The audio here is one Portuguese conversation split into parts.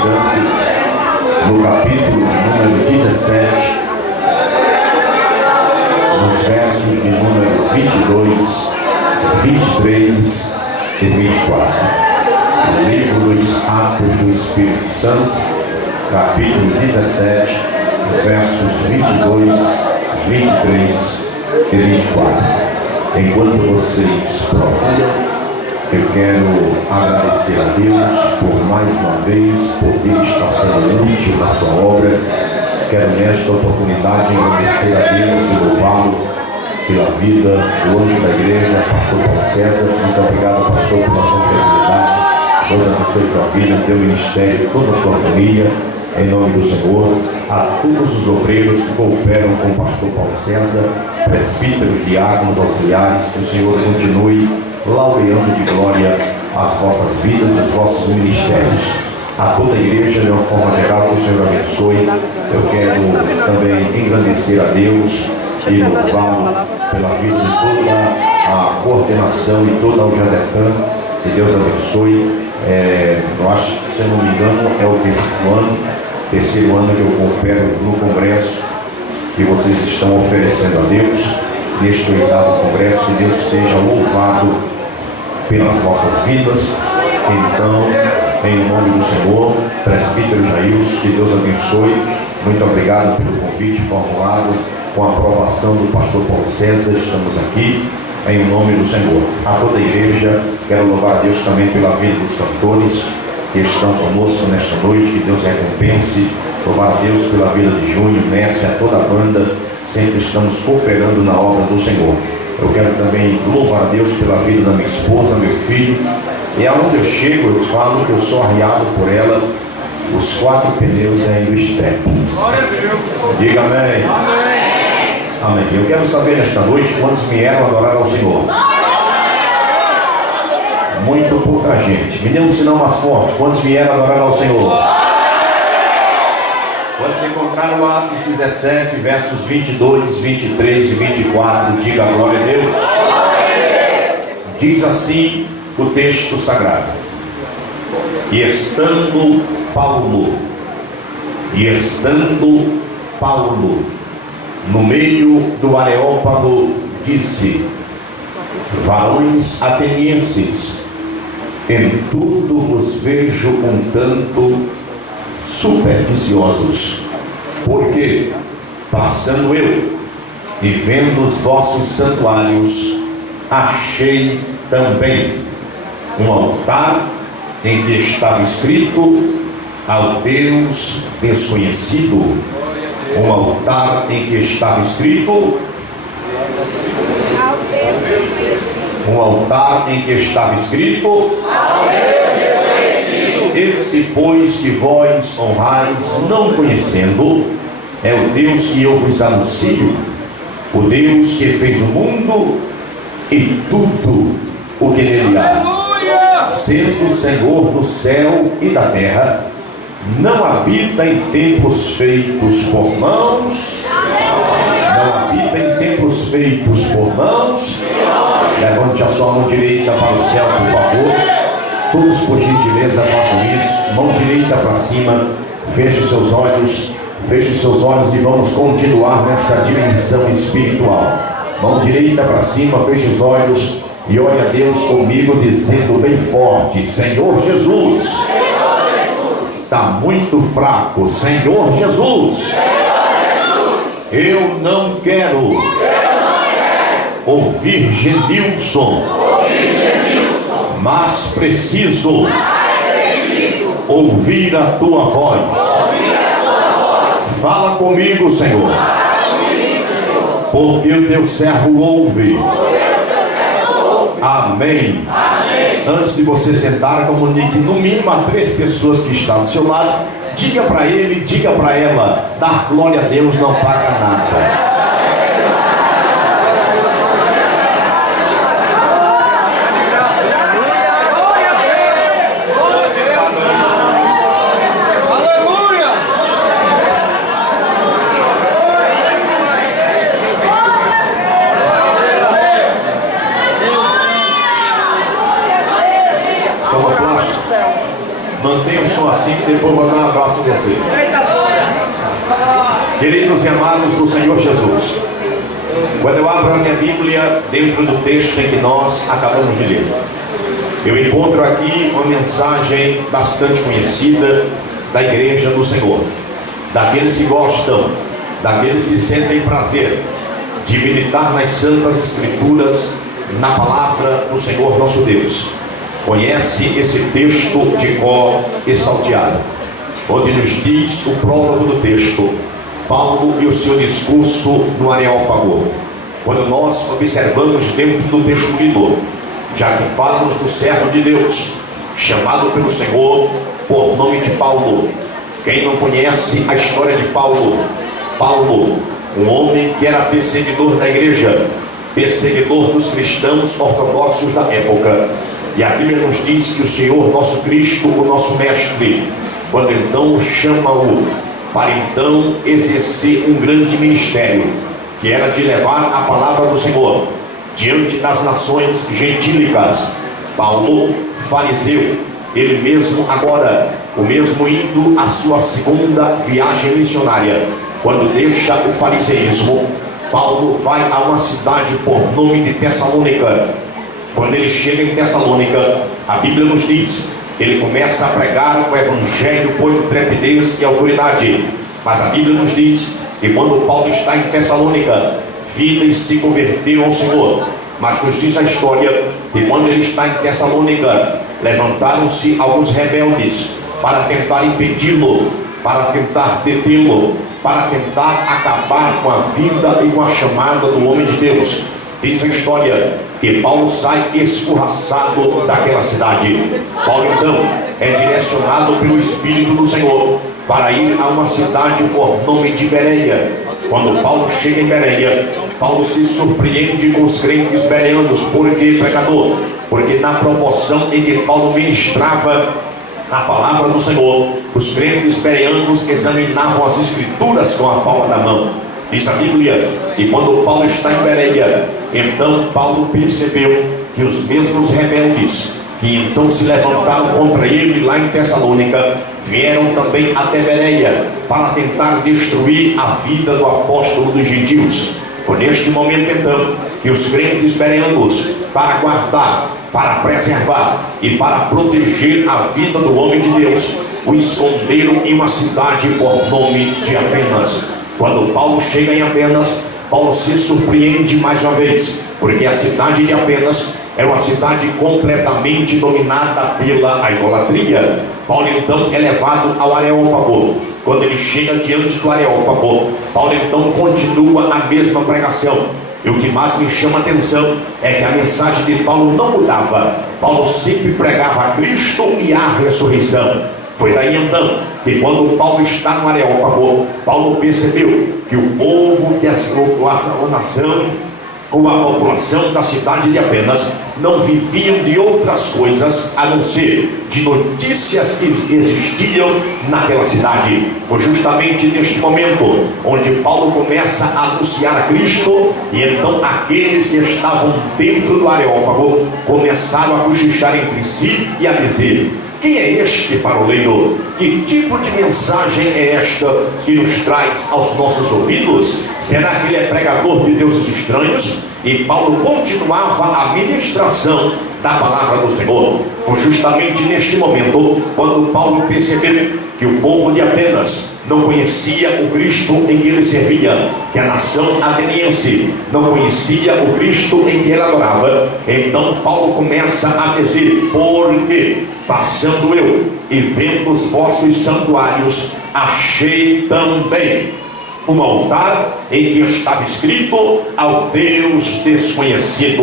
Santo, no capítulo de número 17, nos versos de número 22, 23 e 24. O livro dos Atos do Espírito Santo, capítulo 17, versos 22, 23 e 24. Enquanto vocês procuram, eu quero agradecer a Deus por mais uma vez poder estar sendo útil na sua obra. Quero nesta oportunidade agradecer a Deus e louvá-lo pela vida do anjo da igreja, pastor Paulo César. Muito obrigado, pastor, pela confiabilidade. Deus abençoe a tua vida, teu ministério, toda a sua família, em nome do Senhor. A todos os obreiros que cooperam com o pastor Paulo César, presbíteros, diáconos, auxiliares, que o Senhor continue laureando de glória as vossas vidas e os vossos ministérios. A toda a igreja, de uma forma geral, que o Senhor abençoe. Eu quero também engrandecer a Deus e louvá-lo pela vida de toda a coordenação e toda a UJADECAM. Que Deus abençoe. Eu acho que, se eu não me engano, é o terceiro ano que eu coopero no congresso que vocês estão oferecendo a Deus, neste 8º congresso. Que Deus seja louvado pelas vossas vidas. Então, em nome do Senhor, presbítero Jailson, que Deus abençoe. Muito obrigado pelo convite formulado, com a aprovação do pastor Paulo César. Estamos aqui em nome do Senhor. A toda a igreja, quero louvar a Deus também pela vida dos cantores que estão conosco nesta noite. Que Deus recompense. Louvar a Deus pela vida de Júnior, Messi, a toda a banda. Sempre estamos cooperando na obra do Senhor. Eu quero também louvar a Deus pela vida da minha esposa, meu filho. E aonde eu chego, eu falo que eu sou arriado por ela. Os 4 pneus vêm do estepe. Diga amém. Amém. Eu quero saber nesta noite quantos vieram adorar ao Senhor. Muito pouca gente. Me dê um sinal mais forte. Quantos vieram adorar ao Senhor? Quantos encontraram Atos 17, versos 22, 23 e 24? Diga glória a Deus. Diz assim o texto sagrado: E estando Paulo no meio do Areópago, disse: Varões atenienses, em tudo vos vejo um tanto supersticiosos, porque, passando eu e vendo os vossos santuários, achei também um altar em que estava escrito: ao Deus desconhecido. Um altar em que estava escrito: um altar em que estava escrito: esse, pois, que vós honrais, não conhecendo, é o Deus que eu vos anuncio, o Deus que fez o mundo e tudo o que nele há, sendo o Senhor do céu e da terra, não habita em templos feitos por mãos. Não habita em templos feitos por mãos. Levante a sua mão direita para o céu, por favor. Todos, por gentileza, façam isso. Mão direita para cima. Feche os seus olhos. Feche os seus olhos e vamos continuar nesta dimensão espiritual. Mão direita para cima. Feche os olhos e ore a Deus comigo, dizendo bem forte: Senhor Jesus. Está muito fraco. Senhor Jesus. Eu não quero ouvir Genilson, mas preciso ouvir a tua voz. Fala comigo, Senhor, porque o teu servo ouve. Amém. Antes de você sentar, comunique no mínimo a 3 pessoas que estão do seu lado. Diga para ele, diga para ela: dar glória a Deus não paga nada. Mantenha o som assim, que depois eu vou dar um abraço a você. Queridos e amados do Senhor Jesus, quando eu abro a minha Bíblia dentro do texto em que nós acabamos de ler, eu encontro aqui uma mensagem bastante conhecida da Igreja do Senhor, daqueles que gostam, daqueles que sentem prazer de meditar nas Santas Escrituras, na palavra do Senhor nosso Deus. Conhece esse texto de cor e salteado, onde nos diz o prólogo do texto, Paulo e o seu discurso no Areópago. Quando nós observamos dentro do texto lido, já que falamos do servo de Deus, chamado pelo Senhor por nome de Paulo. Quem não conhece a história de Paulo? Paulo, um homem que era perseguidor da igreja, perseguidor dos cristãos ortodoxos da época. E a Bíblia nos diz que o Senhor nosso Cristo, o nosso mestre, quando então chama-o para então exercer um grande ministério, que era de levar a palavra do Senhor diante das nações gentílicas. Paulo, fariseu, ele mesmo agora, o mesmo indo à sua segunda viagem missionária, quando deixa o fariseísmo, Paulo vai a uma cidade por nome de Tessalônica. Quando ele chega em Tessalônica, a Bíblia nos diz, ele começa a pregar o evangelho com intrepidez e autoridade. Mas a Bíblia nos diz que quando Paulo está em Tessalônica, vidas se converteram ao Senhor. Mas nos diz a história que quando ele está em Tessalônica, levantaram-se alguns rebeldes para tentar impedi-lo, para tentar detê-lo, para tentar acabar com a vida e com a chamada do homem de Deus. Diz a história que Paulo sai escorraçado daquela cidade. Paulo então é direcionado pelo Espírito do Senhor para ir a uma cidade por nome de Bereia. Quando Paulo chega em Bereia, Paulo se surpreende com os crentes bereanos. Por que, pregador? Porque na proporção em que Paulo ministrava a palavra do Senhor, os crentes bereanos examinavam as Escrituras com a palma da mão. Diz a Bíblia, e quando Paulo está em Bereia, então Paulo percebeu que os mesmos rebeldes que então se levantaram contra ele lá em Tessalônica, vieram também até Bereia para tentar destruir a vida do apóstolo dos gentios. Foi neste momento então que os crentes bereanos, para guardar, para preservar e para proteger a vida do homem de Deus, o esconderam em uma cidade por nome de Atenas. Quando Paulo chega em Atenas, Paulo se surpreende mais uma vez, porque a cidade de Atenas é uma cidade completamente dominada pela idolatria. Paulo então é levado ao Areópago. Quando ele chega diante do Areópago, Paulo então continua a mesma pregação. E o que mais me chama a atenção é que a mensagem de Paulo não mudava. Paulo sempre pregava a Cristo e a ressurreição. Foi daí então que quando Paulo está no Areópago, Paulo percebeu que o povo, que a nação, com a população da cidade de Atenas, não viviam de outras coisas a não ser de notícias que existiam naquela cidade. Foi justamente neste momento onde Paulo começa a anunciar a Cristo, e então aqueles que estavam dentro do Areópago começaram a cochichar entre si e a dizer: quem é este paroleiro? Que tipo de mensagem é esta que nos traz aos nossos ouvidos? Será que ele é pregador de deuses estranhos? E Paulo continuava a ministração da palavra do Senhor. Foi justamente neste momento quando Paulo percebeu que o povo de Atenas não conhecia o Cristo em que ele servia, que a nação ateniense não conhecia o Cristo em que ele adorava. Então Paulo começa a dizer: porque passando eu e vendo os vossos santuários, achei também um altar em que estava escrito ao Deus desconhecido.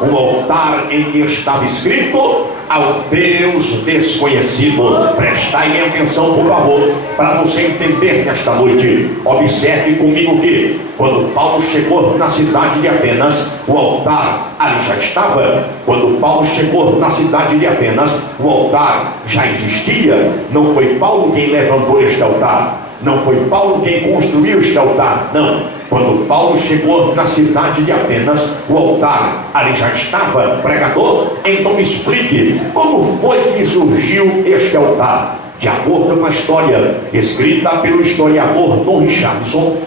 Um altar em que estava escrito ao Deus desconhecido. Prestai atenção, por favor, para você entender nesta noite. Observe comigo que quando Paulo chegou na cidade de Atenas, o altar ali já estava. Quando Paulo chegou na cidade de Atenas, o altar já existia. Não foi Paulo quem levantou este altar, não foi Paulo quem construiu este altar, não. Quando Paulo chegou na cidade de Atenas, o altar ali já estava, pregador. Então me explique, como foi que surgiu este altar? De acordo com a história escrita pelo historiador Tom Richardson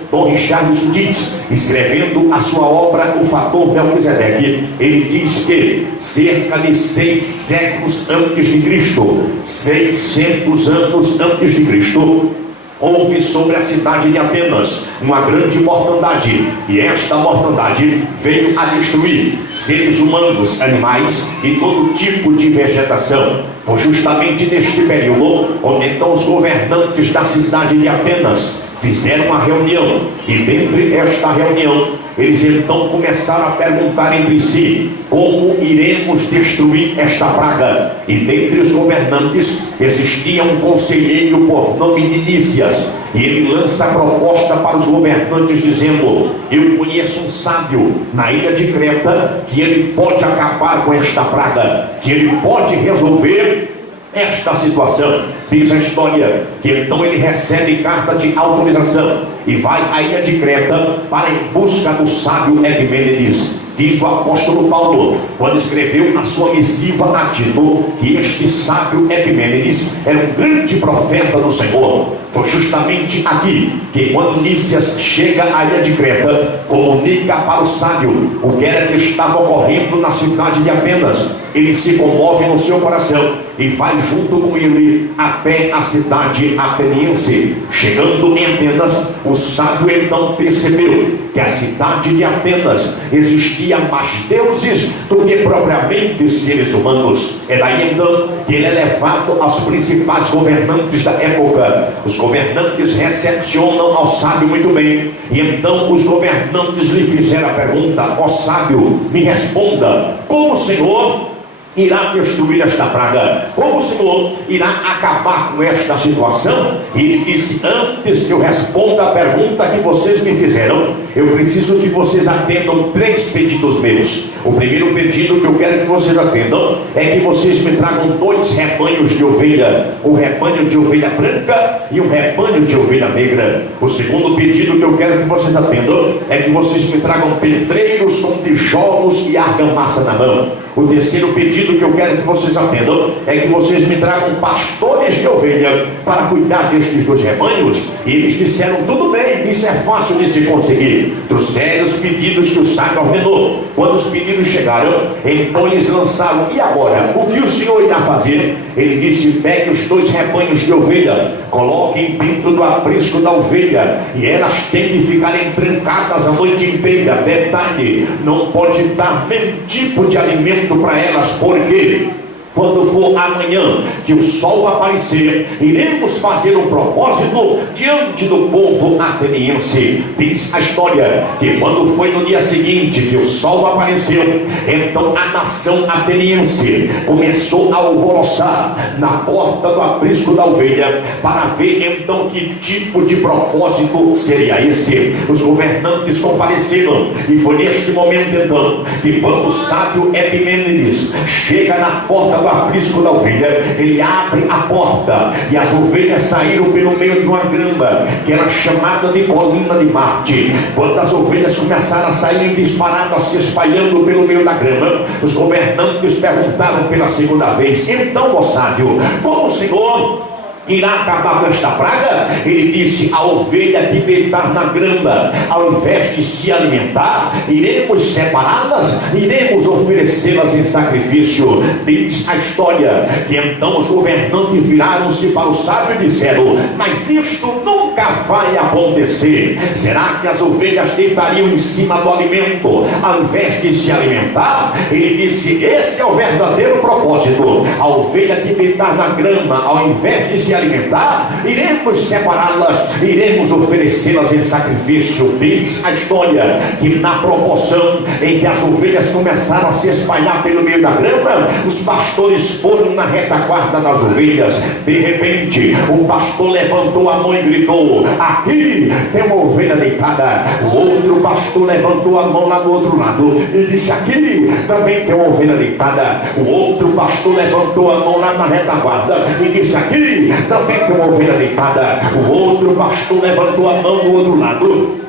diz, escrevendo a sua obra O Fator Melquisedeque, ele diz que cerca de 6 séculos antes de Cristo, 600 anos antes de Cristo, houve sobre a cidade de Atenas uma grande mortandade, e esta mortandade veio a destruir seres humanos, animais e todo tipo de vegetação. Foi justamente neste período onde então os governantes da cidade de Atenas fizeram uma reunião, e dentre esta reunião eles então começaram a perguntar entre si: como iremos destruir esta praga? E dentre os governantes existia um conselheiro por nome de Lísias, e ele lança a proposta para os governantes dizendo: eu conheço um sábio na ilha de Creta que ele pode acabar com esta praga, que ele pode resolver esta situação. Diz a história que então ele recebe carta de autorização e vai à ilha de Creta para em busca do sábio Epimênides. Diz o apóstolo Paulo, quando escreveu na sua missiva a Tito, que este sábio Epimênides era um grande profeta do Senhor. Foi justamente aqui que, quando Lísias chega à ilha de Creta, comunica para o sábio o que era que estava ocorrendo na cidade de Atenas. Ele se comove no seu coração e vai junto com ele até a cidade ateniense. Chegando em Atenas, o sábio então percebeu que a cidade de Atenas existia mais deuses do que propriamente seres humanos. É daí então que ele é levado aos principais governantes da época. Os governantes recepcionam ao sábio muito bem, e então os governantes lhe fizeram a pergunta: ó sábio, me responda, como o Senhor irá destruir esta praga? Como o Senhor irá acabar com esta situação? E ele disse: antes que eu responda a pergunta que vocês me fizeram, eu preciso que vocês atendam 3 pedidos meus. O primeiro pedido que eu quero que vocês atendam é que vocês me tragam 2 rebanhos de ovelha, um rebanho de ovelha branca e um rebanho de ovelha negra. O segundo pedido que eu quero que vocês atendam é que vocês me tragam pedreiros com tijolos e argamassa na mão. O terceiro pedido que eu quero que vocês atendam é que vocês me tragam pastores de ovelha para cuidar destes 2 rebanhos. E eles disseram: tudo bem, isso é fácil de se conseguir. Trouxeram os pedidos que o sábio ordenou. Quando os pedidos chegaram, então eles lançaram: e agora? O que o Senhor irá fazer? Ele disse: pegue os 2 rebanhos de ovelha, coloquem dentro do aprisco da ovelha, e elas têm que ficarem trancadas a noite inteira. Detalhe: não pode dar nenhum tipo de alimento para elas, porque quando for amanhã que o sol aparecer, iremos fazer um propósito diante do povo ateniense. Diz a história que quando foi no dia seguinte que o sol apareceu, então a nação ateniense começou a alvoroçar na porta do aprisco da ovelha para ver então que tipo de propósito seria esse. Os governantes compareceram, e foi neste momento então que quando o sábio Epimênides chega na porta do aprisco da ovelha, ele abre a porta e as ovelhas saíram pelo meio de uma grama que era chamada de colina de Marte. Quando as ovelhas começaram a sair disparadas, se espalhando pelo meio da grama, os governantes perguntaram pela segunda vez: então, ó sábio, como o Senhor irá acabar com esta praga? Ele disse: a ovelha que deitar na grama, ao invés de se alimentar, iremos separá-las, iremos oferecê-las em sacrifício. Diz a história que então os governantes viraram-se para o sábio e disseram: mas isto nunca vai acontecer. Será que as ovelhas deitariam em cima do alimento, ao invés de se alimentar? Ele disse: esse é o verdadeiro propósito. A ovelha que deitar na grama, ao invés de se alimentar, iremos separá-las, iremos oferecê-las em sacrifício. Diz a história que na proporção em que as ovelhas começaram a se espalhar pelo meio da grama, os pastores foram na retaguarda das ovelhas. De repente, o pastor levantou a mão e gritou: aqui tem uma ovelha deitada. O outro pastor levantou a mão lá do outro lado e disse: aqui também tem uma ovelha deitada. O outro pastor levantou a mão lá na retaguarda e disse: aqui também tem uma ovelha deitada. O outro pastor levantou a mão do outro lado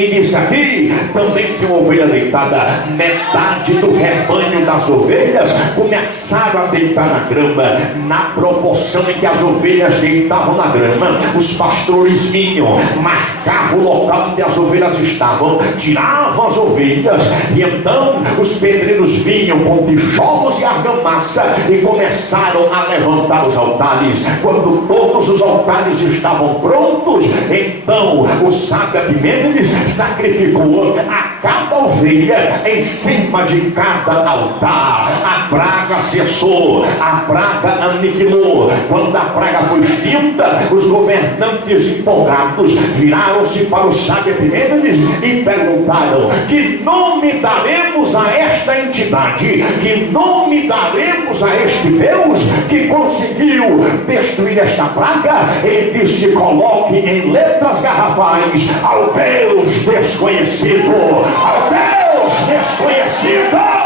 E disse aqui, também tem uma ovelha deitada. Metade do rebanho das ovelhas começaram a deitar na grama. Na proporção em que as ovelhas deitavam na grama, os pastores vinham, marcavam o local onde as ovelhas estavam, tiravam as ovelhas, e então os pedreiros vinham com tijolos e argamassa e começaram a levantar os altares. Quando todos os altares estavam prontos, então o sábio Epimênides sacrificou a cada ovelha em cima de cada altar. A praga cessou, a praga aniquilou. Quando a praga foi extinta, os governantes empolgados viraram-se para o sábio Epimênides e perguntaram: que nome daremos a esta entidade? Que nome daremos a este Deus que conseguiu destruir esta praga? Ele disse: coloque em letras garrafais: ao Deus desconhecido, ao Deus desconhecido.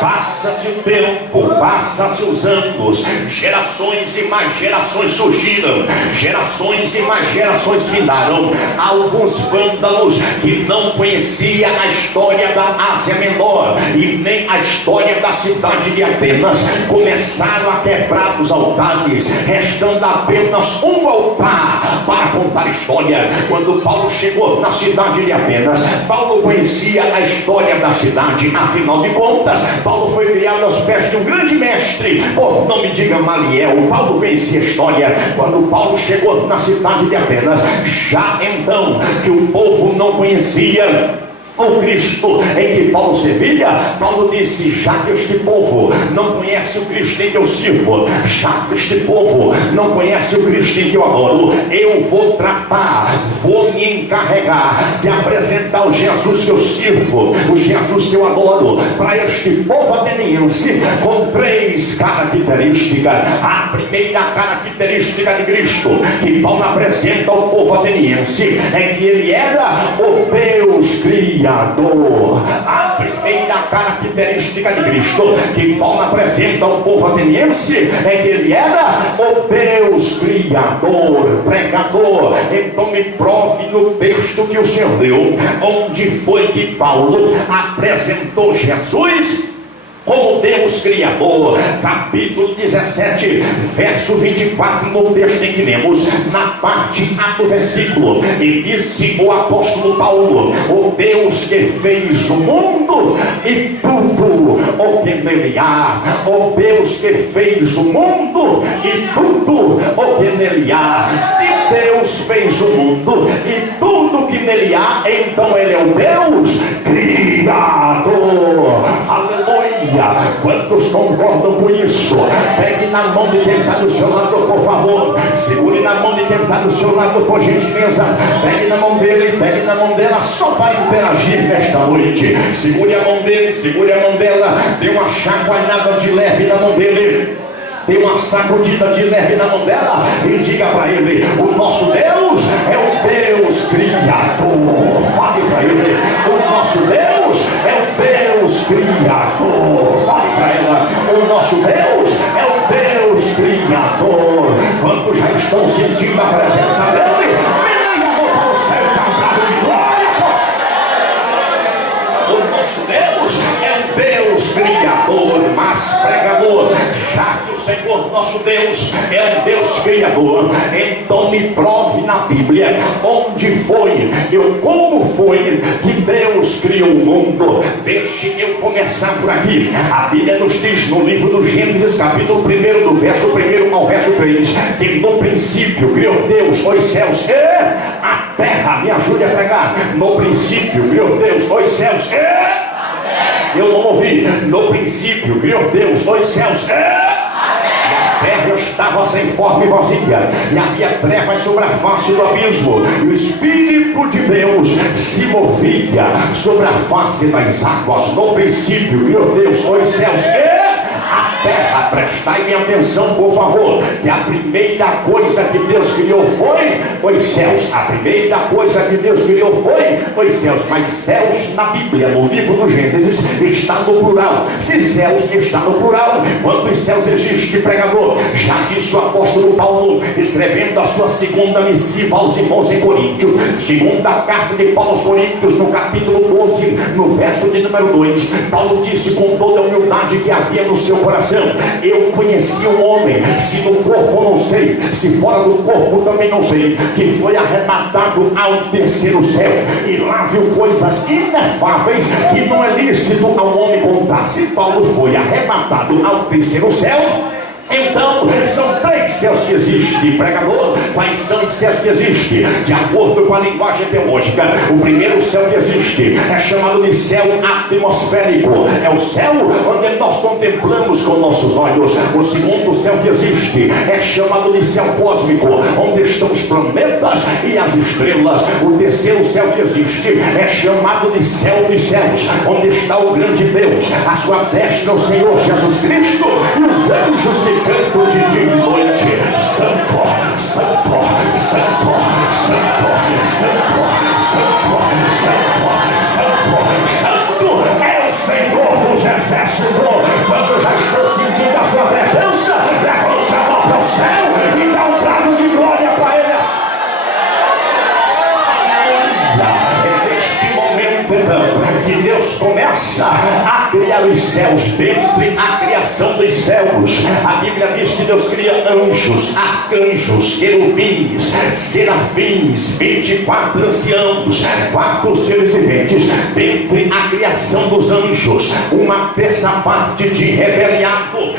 Passa-se o tempo, passa-se os anos, gerações e mais gerações surgiram, gerações e mais gerações findaram. Alguns vândalos que não conheciam a história da Ásia Menor e nem a história da cidade de Atenas começaram a quebrar os altares, restando apenas um altar para contar a história. Quando Paulo chegou na cidade de Atenas, Paulo conhecia a história da cidade. Afinal de contas, Paulo foi criado aos pés de um grande mestre, por nome de Gamaliel. Paulo conhecia a história. Quando Paulo chegou na cidade de Atenas, já então que o povo não conhecia o Cristo em que Paulo servia, Paulo disse: já que este povo não conhece o Cristo em que eu sirvo, já que este povo não conhece o Cristo em que eu adoro, eu vou tratar, vou me encarregar de apresentar o Jesus que eu sirvo, o Jesus que eu adoro, para este povo ateniense, com 3 características. A primeira característica de Cristo que Paulo apresenta ao povo ateniense é que ele era o Deus Criador. A primeira característica de Cristo que Paulo apresenta ao povo ateniense é que ele era o Deus Criador, pregador. Então me prove no texto que o Senhor deu, onde foi que Paulo apresentou Jesus como Deus Criador. Capítulo 17, verso 24, no texto em que lemos, na parte A do versículo, e disse o apóstolo Paulo: o Deus que fez o mundo e tudo o que nele há, o Deus que fez o mundo e tudo o que nele há. Se Deus fez o mundo e tudo que nele há, então ele é o Deus Criador. Aleluia! Quantos concordam com isso? Pegue na mão de quem está do seu lado, por favor. Segure na mão de quem está do seu lado, por gentileza. Pegue na mão dele, pegue na mão dela, só para interagir nesta noite. Segure a mão dele, segure a mão dela. Dê uma chacoalhada de leve na mão dele. Dê uma sacudida de leve na mão dela e diga para ele: o nosso Deus é o Deus Criador. Fale para ele: o nosso Deus é o Deus Criador. Fale para ela: o nosso Deus é o Deus Criador. Quantos já estão sentindo a presença dele? Me dê a mão para o céu cantado de glória. O nosso Deus é o Deus Criador, mas pregador, já que o Senhor nosso Deus é um Deus Criador, então me prove na Bíblia onde foi, como foi que Deus criou o mundo. Deixe eu começar por aqui. A Bíblia nos diz no livro do Gênesis, capítulo 1, do verso 1 ao verso 3, que no princípio criou Deus os céus e a terra. Me ajude a pregar. No princípio criou Deus os céus e... Eu não ouvi. No princípio criou Deus os céus e a terra estava sem forma e vazia, e havia trevas sobre a face do abismo, e o Espírito de Deus se movia sobre a face das águas. No princípio criou Deus os céus e a terra prestava prestai-me atenção, por favor, que a primeira coisa que Deus criou foi os céus. A primeira coisa que Deus criou foi os céus. Mas céus na Bíblia, no livro do Gênesis, está no plural. Se céus está no plural, quantos céus existe, pregador? Já disse o apóstolo Paulo, escrevendo a sua segunda missiva aos irmãos em Coríntios, segunda carta de Paulo aos Coríntios, no capítulo 12, no verso de número 2, Paulo disse com toda a humildade que havia no seu coração: eu conheci um homem, se no corpo não sei, se fora do corpo também não sei, que foi arrebatado ao terceiro céu, e lá viu coisas inefáveis que não é lícito ao homem contar. Se Paulo foi arrebatado ao terceiro céu, então são três céus que existem, pregador. Quais são os céus que existem? De acordo com a linguagem teológica, o primeiro céu que existe é chamado de céu atmosférico. É o céu onde nós contemplamos com nossos olhos. O segundo céu que existe é chamado de céu cósmico, onde estão os planetas e as estrelas. O terceiro céu que existe é chamado de céu dos céus, onde está o grande Deus, a sua destra o Senhor Jesus Cristo, e os anjos de canto de dia e noite: santo, santo, santo, santo, santo, santo, santo, santo, santo é o Senhor dos exércitos. Quando já estou sentindo a sua presença, levante a mão para o céu e dá um brado de glória para ele. Então, que Deus começa a criar os céus. Dentre a criação dos céus, a Bíblia diz que Deus cria anjos, arcanjos, querubins, serafins, 24 anciãos, 4 seres viventes. Dentre a criação dos anjos, uma terça parte de rebeliado,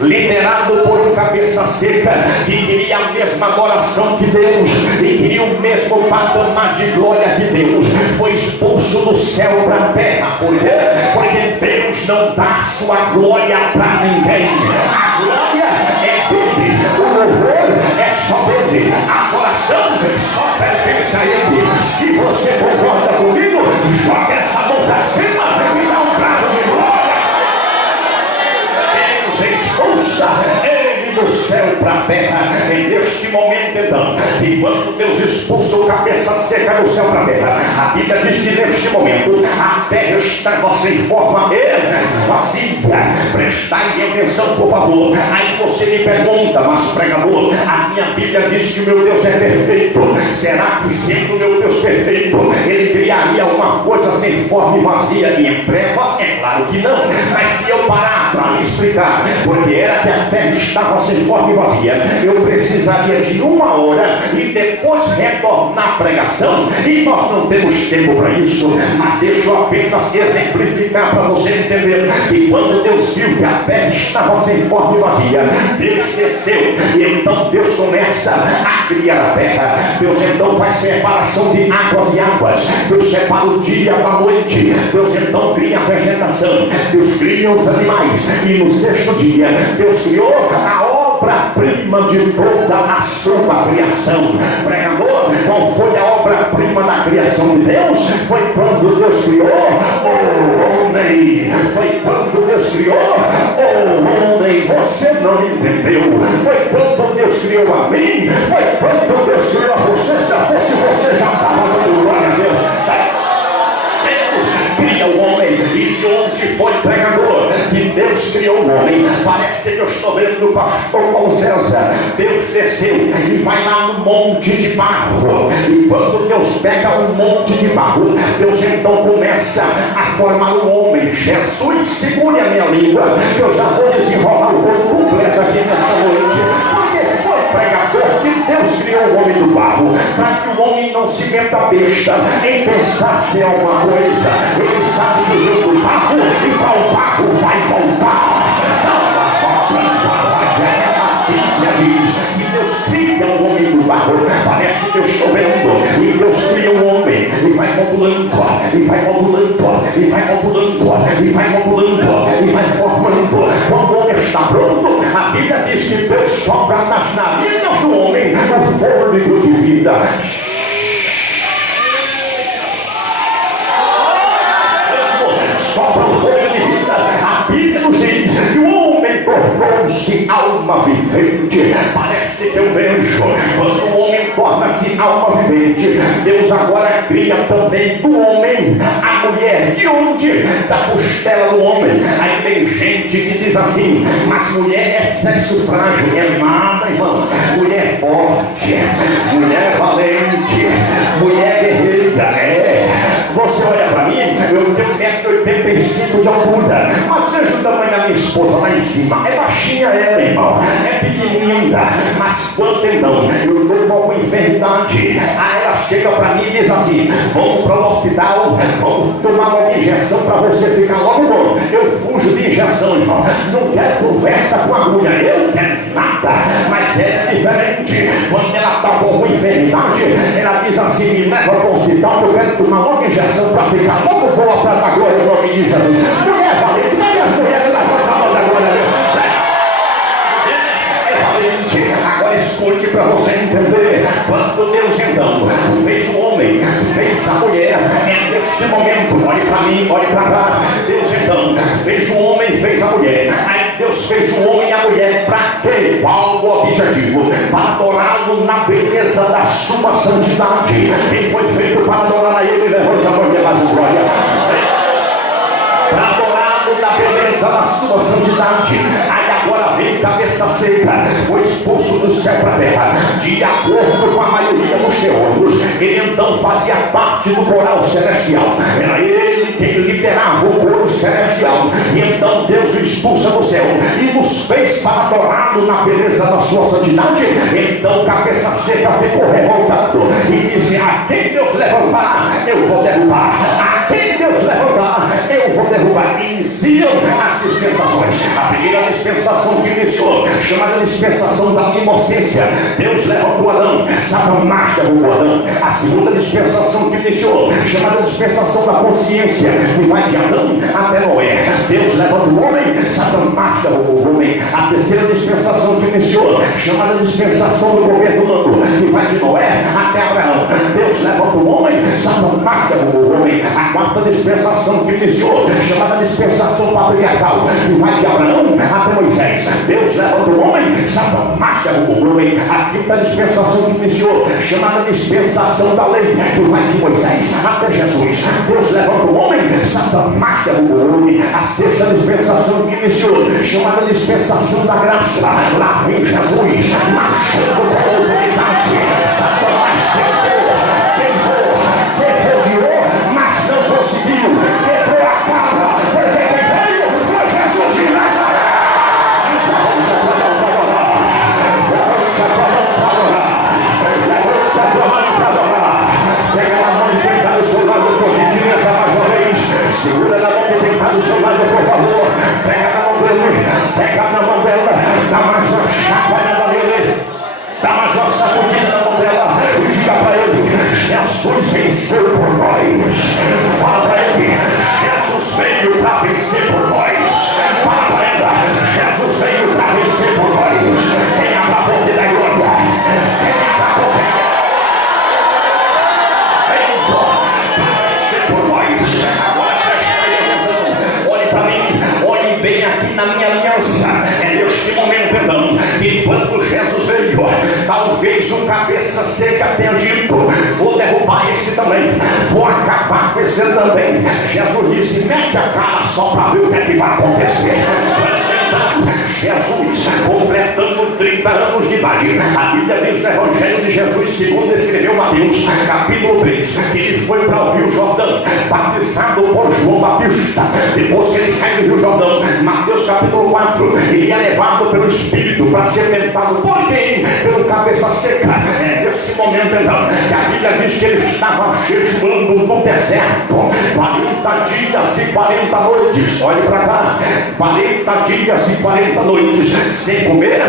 liderado por um cabeça seca, que queria a mesma adoração que Deus e queria o mesmo patamar de glória que Deus, foi expulso do céu para a terra. Por quê? Porque Deus não dá sua glória para ninguém. A glória é dele, o louvor é só dele, a adoração só pertence a ele. Se você concorda comigo, joga essa mão para cima e dá um brado de glória. Expulsa ele do céu para a terra. E neste momento, então, e quando Deus expulsa o cabeça seca do céu para a terra, a Bíblia diz que neste momento a terra estava sem forma e vazia. Prestai atenção, por favor. Aí você me pergunta: mas pregador, a minha Bíblia diz que o meu Deus é perfeito. Será que sendo o meu Deus perfeito, ele criaria alguma coisa sem forma e vazia e em trevas? É claro que não. Mas se eu parar para me explicar porque era que a terra estava sem forma e vazia, eu precisaria de 1 hora e depois retornar à pregação, e nós não temos tempo para isso. Mas deixa eu apenas exemplificar para você entender que quando Deus viu que a terra estava sem forma e vazia, Deus desceu, e então Deus começa a criar a terra. Deus então faz separação de águas e águas. Deus separa o dia da noite. Deus então cria a vegetação. Deus cria os animais, e no sexto dia Deus criou a obra-prima de toda a sua criação. Pregador, qual foi a obra-prima da criação de Deus? Foi quando Deus criou o homem. Foi quando Deus criou o homem. Você não entendeu. Foi quando Deus criou a mim. Foi quando Deus criou a você. Se fosse você, já estava dando glória a Deus. Deus cria o homem. E de onde foi, pregador, que Deus criou o homem? Parece que eu estou vendo o pastor Paulo César. Deus desceu e vai lá no monte de barro, e quando Deus pega um monte de barro, Deus então começa a formar um homem. Jesus, segure a minha língua, eu já vou desenrolar o corpo completo aqui nessa noite. Porque foi, pregador, que Deus criou o homem do barro, para que o homem não se meta besta em pensar se é alguma coisa. Ele sabe que veio do barro e para o barro vai voltar. A Bíblia diz que Deus cria o homem do barro. Parece que eu estou vendo, e Deus cria um homem e vai modulando, e vai modulando, e vai modulando, e vai modulando, e vai formando. Quando o homem está pronto, a Bíblia diz que Deus sopra nas narinas do homem o fôlego de vida. Sopra o fôlego de vida. A Bíblia nos diz que o homem tornou alma vivente. Parece que eu vejo, quando o homem torna-se alma vivente, Deus agora cria também do homem a mulher. De onde? Da costela do homem. Aí tem gente que diz assim: mas mulher é sexo frágil. É nada, irmão. Mulher forte, mulher valente, mulher guerreira. Você olha para mim, eu tenho 1,85 m de altura, mas veja o tamanho da minha esposa lá em cima. É baixinha ela, irmão, é pequenina, mas quanto então eu dou uma enfermidade, aí ela chega para mim e diz assim: vamos para o hospital, vamos tomar uma injeção para você ficar logo bom. Eu fujo de injeção, irmão, não quero conversa com a mulher, eu não quero nada. Mas é diferente, quando ela está com uma enfermidade, ela diz assim: me leva para o hospital, eu quero tomar logo injeção para ficar logo boa para dar glória ao nome de Jesus. Mulher valente, cadê as mulheres? Levanta a mão da glória. É valente. Agora escute para você entender. Quando Deus então fez o homem, fez a mulher, é neste momento, olhe para mim, olhe para cá. Deus então fez o homem, fez a mulher. Aí Deus fez o homem e a mulher para quê? Qual o objetivo? Para adorá-lo na beleza da sua santidade. Quem foi feito para adorar a Ele? Levante a mão e mais um glória. Para adorá-lo na beleza da sua santidade. Aí agora vem cabeça seca, foi expulso do céu para a terra, de acordo com a maioria dos teólogos. Ele então fazia parte do coral celestial. Era ele quem liderava o coro celestial. E então Deus o expulsa do céu e nos fez para adorá-lo na beleza da sua santidade. Então cabeça seca ficou revoltado e disse: a quem Deus levantar, eu vou derrubar. A quem Deus levantar, eu vou derrubar. Iniciam as dispensações. A primeira dispensação que iniciou, chamada dispensação da inocência, Deus levantou Adão, Satanás derrubou Adão. A segunda dispensação que iniciou, chamada dispensação da consciência, e vai de Adão até Noé, Deus levanta o homem, Satanás derrubou o homem. A terceira dispensação que iniciou, chamada dispensação do governo humano, e vai de Noé até Abraão, Deus levanta o homem, Satanás derrubou o homem. A quarta dispensação que iniciou, chamada dispensação patriarcal, e vai de Abraão até Moisés, Deus levanta o homem, Satanás derrubou o homem. A quinta dispensação que iniciou, chamada dispensação da lei, e vai de Moisés até Jesus, Deus levanta o homem, Satanás derrubou o homem. A sexta dispensação que iniciou, chamada dispensação da graça, lá vem Jesus marchando com a autoridade. Satanás tentou, tirou, mas não conseguiu, quebrou a cara, porque quem veio foi Jesus de Nazaré. Pega na mão de quem está do seu lado, por gentileza, mais uma vez. Segura na mão de quem está do seu lado, por favor. Pega na mão dele, pega na mão dela, dá mais uma chacoalhada nele, dá mais uma sacudida na mão dela e diga para ele: Jesus venceu por nós. Fala para ele: Jesus veio para vencer por nós. Fala para ela: Jesus veio para vencer por nós. Quem abre a boca da glória, quem abre a boca por nós. Agora preste atenção, olhe para mim, olhe bem aqui na minha aliança. É neste momento então que quando Jesus veio, talvez o cabeça seca tenha dito: vou derrubar esse também, vou acabar com esse também. Jesus disse: mete a cara só para ver o que é que vai acontecer. Jesus, completando 30 anos de idade, a Bíblia diz no Evangelho de Jesus, segundo escreveu Mateus, capítulo 3, que ele foi para o Rio Jordão, batizado por João Batista. Depois que ele sai do Rio Jordão, Mateus capítulo 4, ele é levado pelo Espírito para ser tentado por quem? Pelo cabeça seca. É nesse momento então que a Bíblia diz que ele estava jejuando no deserto 40 dias e 40 noites. Olhe para cá, 40 dias e 40 noites sem comer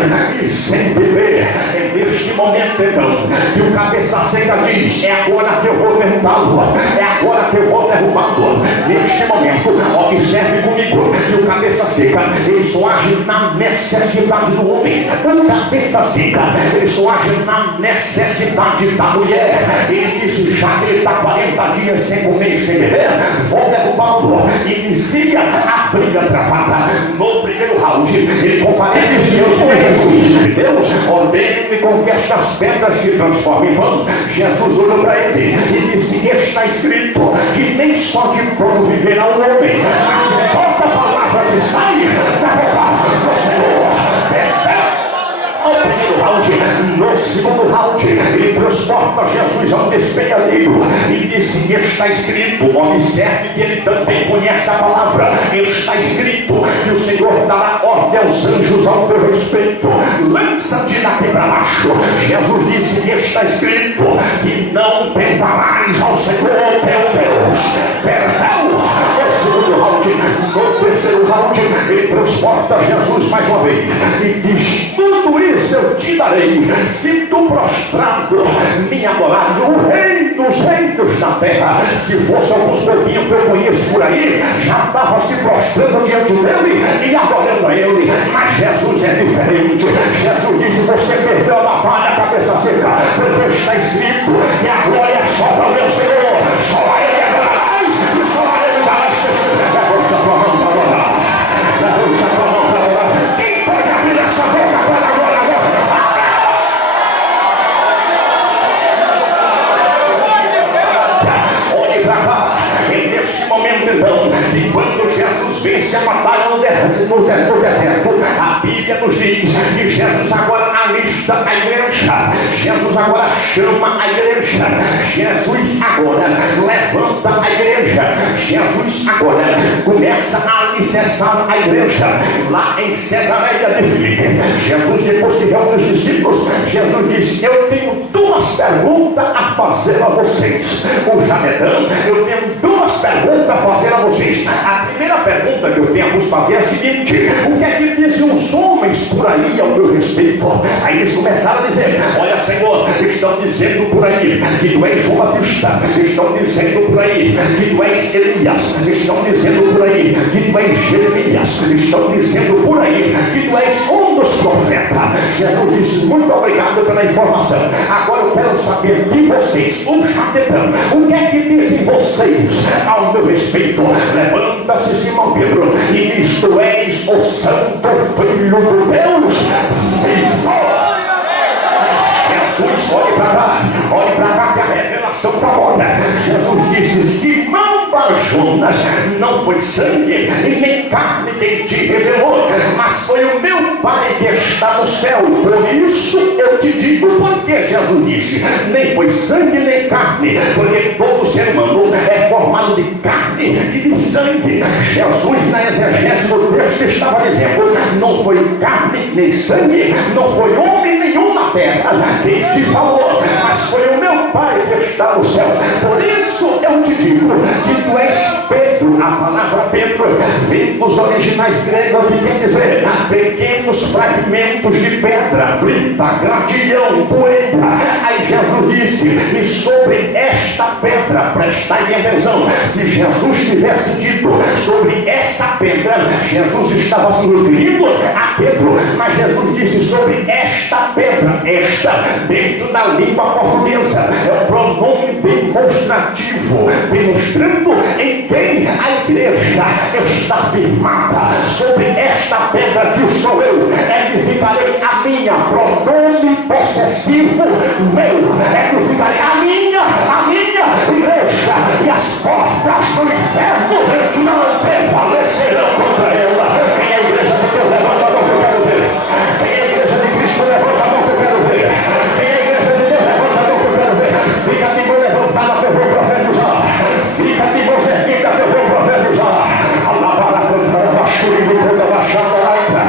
e sem beber. É neste momento então que o cabeça seca diz: é agora que eu vou tentá-lo, é agora que eu vou derrubá-lo. Neste momento, observe comigo que o cabeça seca, ele só age na necessidade do homem. O cabeça seca, ele só age na necessidade da mulher. Ele disse: já que ele está 40 dias sem comer e sem beber, vou derrubá-lo. Inicia a briga travada. No primeiro round, ele comparece diante de Jesus Deus, ordene com que estas pedras se transformem em pão. Jesus olhou para ele e disse: está escrito que nem só de pão viverá o homem, mas de toda palavra que sai da boca do Senhor. No primeiro round, no segundo round, ele transporta Jesus ao despenhadeiro e disse: está escrito, observe que ele também conhece a palavra, está escrito que o Senhor dará ordem aos anjos ao teu respeito, lança-te daqui para baixo. Jesus disse: está escrito que não tentarás ao Senhor teu Deus. Perdão. No segundo round, no terceiro round, ele transporta Jesus mais uma vez e diz: tudo isso eu te darei se tu prostrado me adorar. O rei dos reinos da terra, se fosse alguns pouquinhos que eu conheço por aí, já estava se prostrando diante dele e adorando a ele. Mas Jesus é diferente. Jesus disse: você perdeu a batalha, cabeça seca, porque está escrito que a glória é só para o meu Senhor, só a ele adorarás e só a ele darás testemunho. Levante a tua mão para adorar, levante a tua mão para adorar. Quem pode abrir essa boca para adorar? Então, e quando Jesus vence a batalha no deserto, a Bíblia nos diz que Jesus agora alista a igreja, Jesus agora chama a igreja, Jesus agora levanta a igreja, Jesus agora começa a alicerçar a igreja lá em Cesareia de Filipe. Jesus, depois que reúne os discípulos, Jesus disse: eu tenho duas perguntas a fazer a vocês. O Jadedão, eu tenho duas perguntas a fazer a vocês. A primeira pergunta que eu tenho a vos fazer é a seguinte: o que é que dizem os homens por aí ao meu respeito? Aí eles começaram a dizer: olha, Senhor, estão dizendo por aí que tu és João Batista, estão dizendo por aí que tu és Elias, estão dizendo por aí que tu és Jeremias, estão dizendo por aí que tu és um dos profetas. Jesus disse: muito obrigado pela informação. Agora eu quero saber de vocês, o Jadedão, o que é que dizem vocês ao meu respeito? Levanta-se Simão Pedro e diz: tu és o Santo Filho de Deus vivo. Jesus, olhe para cá que a revelação está olha. Jesus disse: Simão Barjonas, não foi sangue e nem carne quem te revelou, mas foi o meu Pai que está no céu. Por isso eu te digo. Por que Jesus disse nem foi sangue nem carne? Porque todo ser humano é formado de carne e de sangue. Jesus, na exegese do texto, estava dizendo: não foi carne nem sangue, não foi homem nenhum na terra quem te falou, mas foi o meu Pai que está no céu. Por isso eu te digo que tu és Pedro. A palavra Pedro vem dos originais gregos que quer dizer pequenos fragmentos de pedra, brita, gratidão, poeira. Aí Jesus disse: e sobre esta pedra, prestai atenção, se Jesus tivesse dito sobre essa pedra, Jesus estava se referindo a Pedro, mas Jesus disse sobre esta pedra. Esta, dentro da língua portuguesa, é o pronome demonstrativo, demonstrando em quem a igreja está firmada. Sobre esta pedra que sou eu, edificarei a minha, pronome possessivo meu, edificarei a minha igreja, e as portas do inferno não prevalecerão contra ela. Quem é a igreja de Deus? Levante a mão que eu quero ver. Quem é a igreja de Cristo? Levante a mão que eu quero ver. Quem é a igreja de Deus? Levante a mão que eu quero ver. Fica de mão levantada que eu vou profetizar. Fica de mão erguida que eu vou profetizar. Alabara contra a baixura e toda a baixada laica.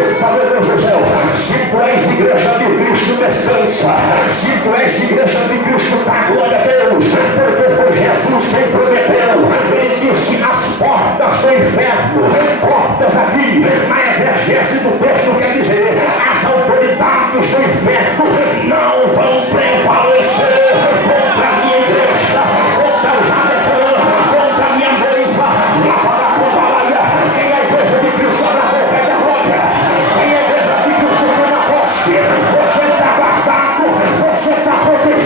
Eita, meu Deus do céu. Se tu és igreja de Cristo, descansa. Se tu és igreja de Cristo, dá glória a Deus. Porque foi Jesus quem prometeu. Ele disse: as portas do inferno, portas aqui, na exegese do texto quer dizer, as autoridades do inferno não vão prevalecer contra a minha igreja, contra o Jadedão, contra a minha noiva. Lá para a Cobalaia. Quem é a igreja de Cristo? Na boca da glória. Quem é a igreja de Cristo? Na posse. Você está guardado, você está protegido.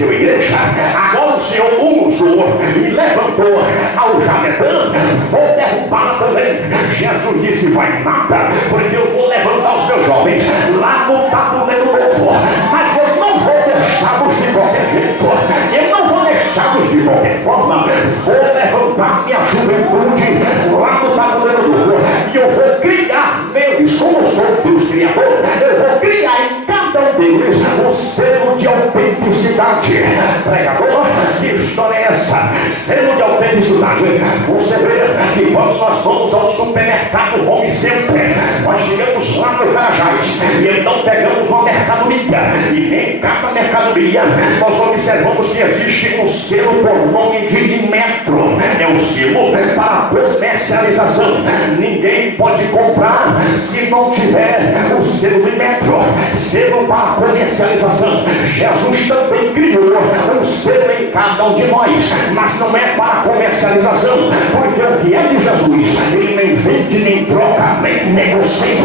estabeleceu a igreja, agora o Senhor usou e levantou ao Jabetã, vou derrubar também. Jesus disse, vai nada, porque eu vou levantar os meus jovens lá no tabuleiro novo, mas eu não vou deixá-los de qualquer jeito, eu não vou deixá-los de qualquer forma, vou levantar minha juventude lá no tabuleiro novo, e eu vou criar neles, como sou Deus Criador, eu vou criar em cada um deles o selo de autenticidade. Pregador, que história é essa? Selo de autenticidade. Você vê que quando nós vamos ao supermercado Home Center, nós chegamos lá no Carajás e então pegamos uma mercadoria, e em cada mercadoria nós observamos que existe um selo por nome de Imetro. É o selo para comercialização. Ninguém pode comprar se não tiver o selo do Imetro, selo para comercialização. Jesus também criou um selo em cada um de nós, mas não é para comercialização, porque o que é de Jesus, ele nem vende, nem troca, nem negocia.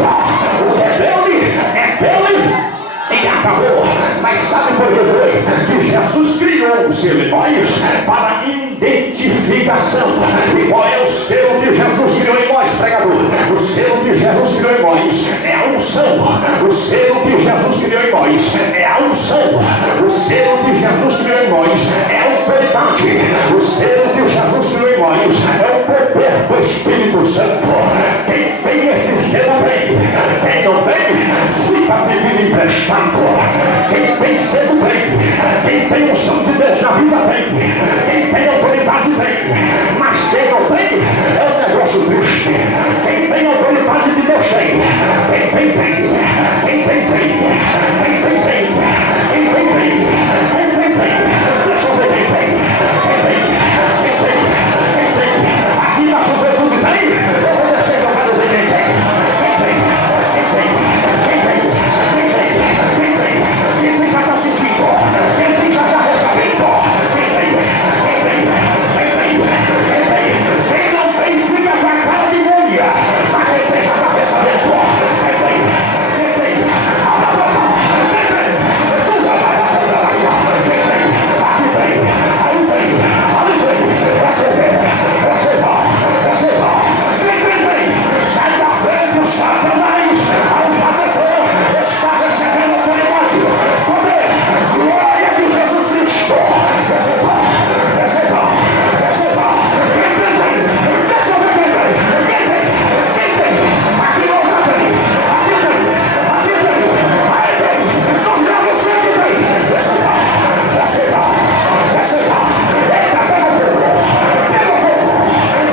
O que é dele e acabou. Mas sabe por que foi? Que Jesus criou um selo em nós para identificação. E qual é o selo que Jesus criou em nós, pregador? O selo que Jesus criou em nós é a unção. O selo que Jesus criou em nós é a unção. O selo que Jesus criou em nós é a autoridade. O selo que Jesus criou em nós é o poder do Espírito Santo. Quem tem esse selo tem. Quem não tem, fica pedindo emprestado. Quem tem selo tem. Quem tem unção de Deus na vida tem. Quem tem autoridade tem. Mas quem não tem é um negócio triste. Quem tem autoridade de Deus tem. Quem tem, tem. Quem tem, tem. Quem tem, tem. Quem tem, tem. Quem tem, tem. Deixa eu ver quem tem. Quem tem. Quem tem. Quem tem. Aqui na juventude tem. Eu vou descer, eu quero ver quem tem. Quem tem. Quem tem. Quem tem. Quem tem. Quem tem. Quem tem já está sentindo. Quem tem já está recebendo. Quem tem. Quem tem. Quem tem. Quem tem. Quem não tem fica com a cara de múmia. Mas quem tem já está recebendo. Quem tem. Quem tem. Abra a boca. Quem tem. Tudo vai lá. Quem tem. Aqui tem. Aí tem. Ali tem. Você vê. Você vai. Você vai. Quem tem. Sai da frente o Satanás. Ao Jabetã está recebendo autoridade, poder, glória de Jesus Cristo. Receba, receba, receba. Quem tem? Deixa eu ver quem tem. Quem tem? Quem tem? Aqui não tá bem. Aqui tem. Aqui tem. Aí tem. Não dá você que tem. Receba, receba, receba. Eita, pega fogo. Pega fogo.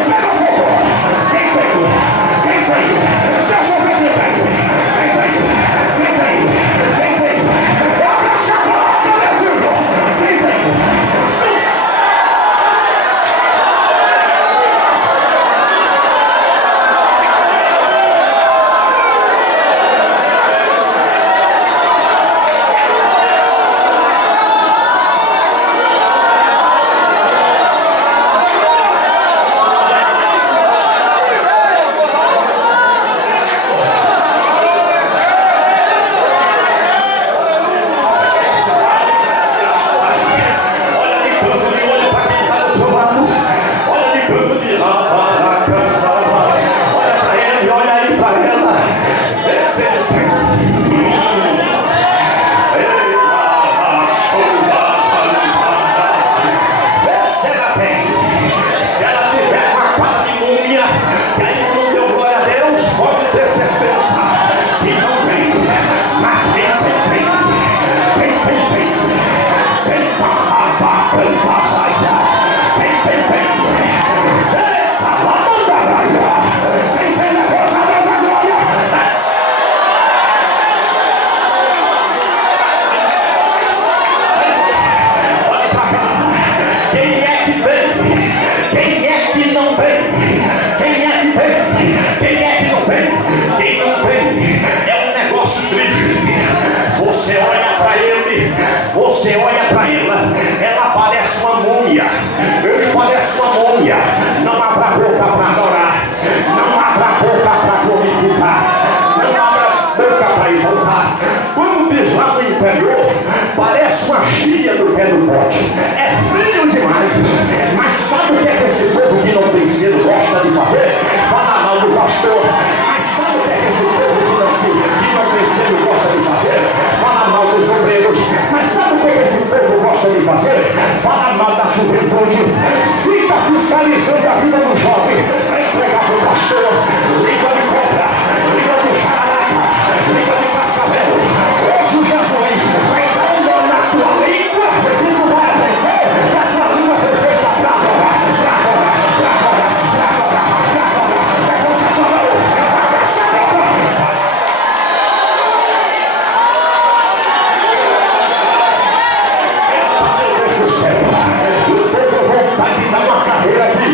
Pega fogo. Quem tem? Quem tem? Deixa eu ver quem tem. Quem tem? Quem tem? Quem tem? Abra essa boca, meu filho! Quem tem? Olha de canto de olho para quem está do seu lado. Olha de canto de lá para cá. Olha para ele, olha aí para ela. Vê se ele tem. Vê se ela tem. Se ela tiver uma cara de múmia, que ainda não deu glória a Deus, pode ter certeza que não tem. Mas quem tem, tem. Quem tem, tem. Quem tá canta raia. Quem tem, tem. Eita, lá manda raia. Quem tem, levanta a mão da glória. Olha pra cá. Quem é que tem? Quem é que não tem? Quem é que tem? Quem é que não tem? Quem não tem é um negócio triste. Você olha pra ele, você olha pra ela parece uma múmia. Ele parece uma múmia. Não abra a boca pra adorar. Não abra a boca pra glorificar. Não abra a boca pra exaltar. Quando diz lá no interior, parece uma chia do pé do bode. fazer? Fala mal do pastor. Mas sabe o que é esse povo que não cresceu e gosta de fazer? Fala mal dos obreiros. Mas sabe o que esse povo gosta de fazer? Fala mal da juventude. Fica fiscalizando a vida do jovem. Vai entregar para o pastor. Língua de cobra, língua de jararaca, língua de cascavel. Hoje Jesus vai dar um nó na tua língua e tu vai aprender que a tua língua foi feita para adorar. Levante a tua mão. Abraça a boca. Eu estou com vontade de dar uma carreira aqui.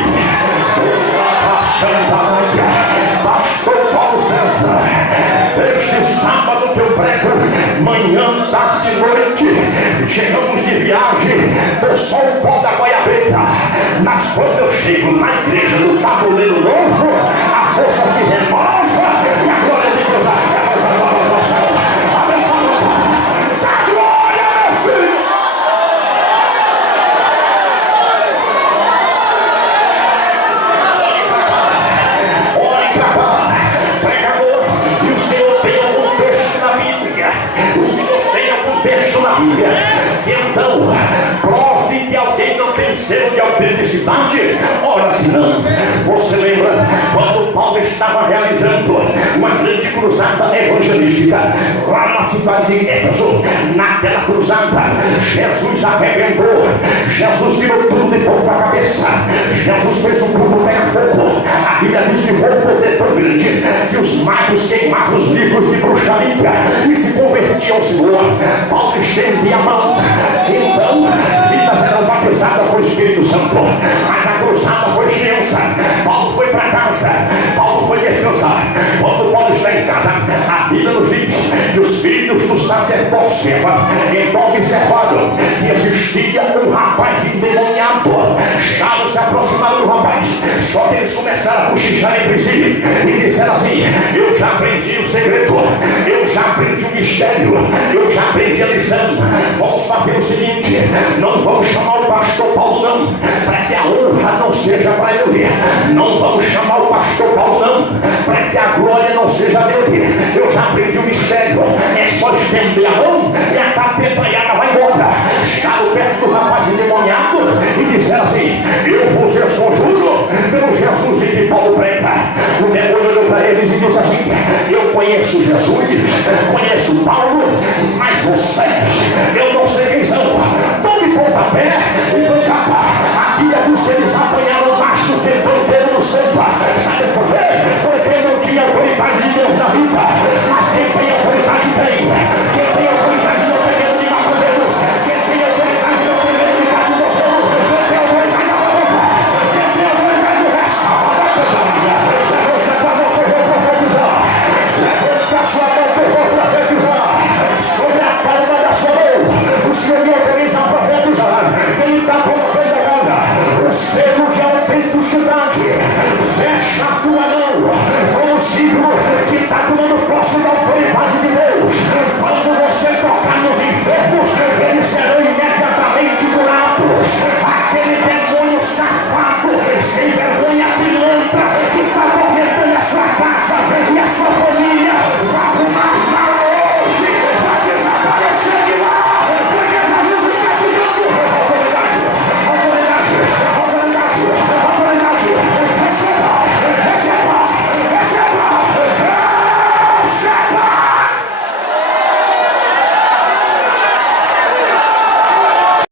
Pastor Paulo César, este sábado que eu prego, manhã, tarde e noite, chegamos de viagem, eu sou o pó da goiabeta, mas quando eu chego na igreja do Tabuleiro Novo, a força se renova e a glória de Deus abre essa boca, dá glória, meu filho. Pregador, e o Senhor tem algum texto na Bíblia? O Senhor tem algum texto na Bíblia? Então, prove que alguém não tem selo de autenticidade? Ora, se não, você lembra quando Paulo estava realizando uma grande cruzada evangelística lá na cidade de Éfeso? Naquela cruzada, Jesus arrebentou, Jesus virou tudo de ponta cabeça, Jesus fez um grupo pegar fogo. A Bíblia diz que foi um poder tão grande que os magos queimavam os livros de bruxaria e se convertiam ao Senhor. Paulo estendia a mão. Então, vidas eram batizadas com o Espírito Santo. Mas a cruzada foi extensa. Paulo foi para casa. Paulo foi descansar. Quando Paulo está em casa, a Bíblia nos diz que os filhos do sacerdócio então observaram que existia um rapaz endemoniado. Estavam se aproximando do rapaz. Só que eles começaram a cochichar entre si e disseram assim: eu já aprendi o segredo, eu já aprendi o mistério, eu já aprendi a lição. Vamos fazer o seguinte: não vamos chamar o pastor Paulo não, para que a honra não seja para ele. Não vamos chamar o pastor Paulo não, para que a glória não seja dele. Eu já aprendi o mistério, é só estender a mão e a capetaiada vai embora. Chegaram perto do rapaz endemoniado e disseram assim: eu vos conjuro pelo Jesus em que Paulo prega. O demônio olhou para eles e disse assim: eu conheço Jesus, conheço Paulo, mas vocês, eu não sei quem são. Tome pontapé e pancada. A Bíblia diz que eles apanharam mais do que pão inteiro no samba.